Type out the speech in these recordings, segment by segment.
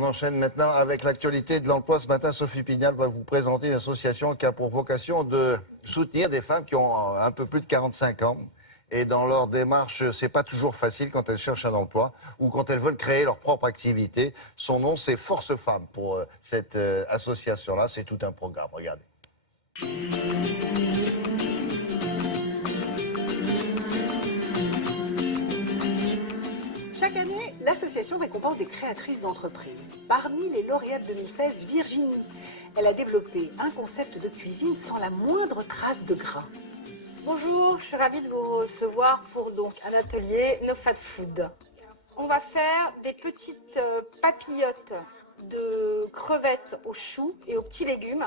On enchaîne maintenant avec l'actualité de l'emploi. Ce matin, Sophie Pignal va vous présenter une association qui a pour vocation de soutenir des femmes qui ont un peu plus de 45 ans. Et dans leur démarche, c'est pas toujours facile quand elles cherchent un emploi ou quand elles veulent créer leur propre activité. Son nom, c'est Force Femmes pour cette association-là. C'est tout un programme. Regardez. Chaque année, l'association récompense des créatrices d'entreprises. Parmi les lauréates 2016, Virginie. Elle a développé un concept de cuisine sans la moindre trace de gras. Bonjour, je suis ravie de vous recevoir pour donc un atelier No Fat Food. On va faire des petites papillotes de crevettes aux choux et aux petits légumes.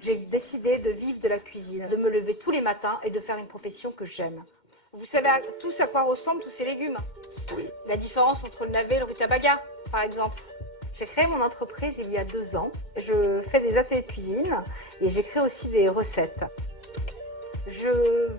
J'ai décidé de vivre de la cuisine, de me lever tous les matins et de faire une profession que j'aime. Vous savez tous à quoi ressemblent tous ces légumes? Oui. La différence entre le navet et le rutabaga, par exemple. J'ai créé mon entreprise il y a 2 ans. Je fais des ateliers de cuisine et j'écris aussi des recettes. Je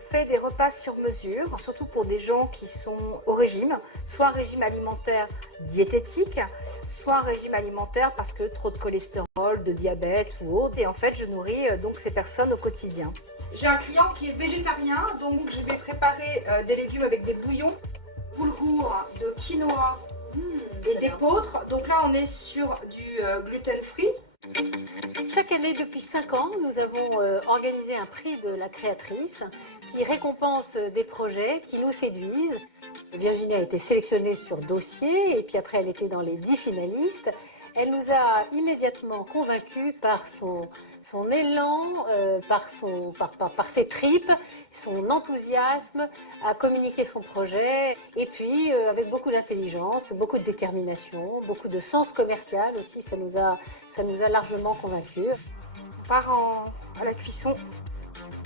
fais des repas sur mesure, surtout pour des gens qui sont au régime, soit un régime alimentaire diététique, soit un régime alimentaire parce que trop de cholestérol, de diabète ou autre. Et en fait, je nourris donc ces personnes au quotidien. J'ai un client qui est végétarien, donc je vais préparer des légumes avec des bouillons, boulgour, de quinoa et d'épeautre. Donc là, on est sur du gluten-free. Chaque année, depuis 5 ans, nous avons organisé un prix de la créatrice qui récompense des projets qui nous séduisent. Virginie a été sélectionnée sur dossier et puis après elle était dans les 10 finalistes. Elle nous a immédiatement convaincus par son élan, par ses tripes, son enthousiasme à communiquer son projet et puis avec beaucoup d'intelligence, beaucoup de détermination, beaucoup de sens commercial aussi, ça nous a largement convaincus. On part à la cuisson.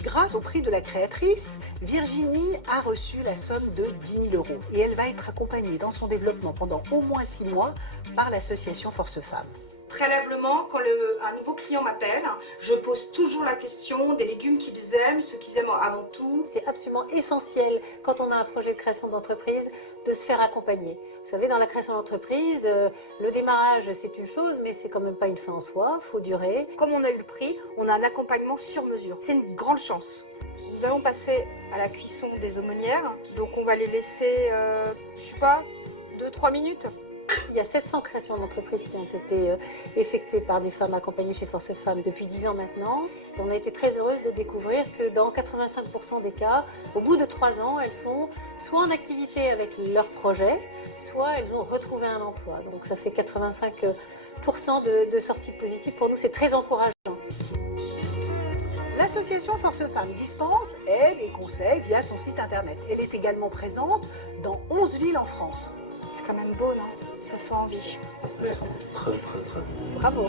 Grâce au prix de la créatrice, Virginie a reçu la somme de 10 000 € et elle va être accompagnée dans son développement pendant au moins 6 mois par l'association Force Femmes. Préalablement, quand un nouveau client m'appelle, je pose toujours la question des légumes qu'ils aiment, ce qu'ils aiment avant tout. C'est absolument essentiel quand on a un projet de création d'entreprise de se faire accompagner. Vous savez, dans la création d'entreprise, le démarrage c'est une chose, mais c'est quand même pas une fin en soi, il faut durer. Comme on a eu le prix, on a un accompagnement sur mesure. C'est une grande chance. Nous allons passer à la cuisson des aumônières, donc on va les laisser, je sais pas, 2-3 minutes. Il y a 700 créations d'entreprises qui ont été effectuées par des femmes accompagnées chez Force Femmes depuis 10 ans maintenant. On a été très heureuse de découvrir que dans 85% des cas, au bout de 3 ans, elles sont soit en activité avec leur projet, soit elles ont retrouvé un emploi. Donc ça fait 85% de sorties positives. Pour nous, c'est très encourageant. L'association Force Femmes dispense aide et conseils via son site internet. Elle est également présente dans 11 villes en France. C'est quand même beau, non? Ça fait envie. Très, très, très. Bravo.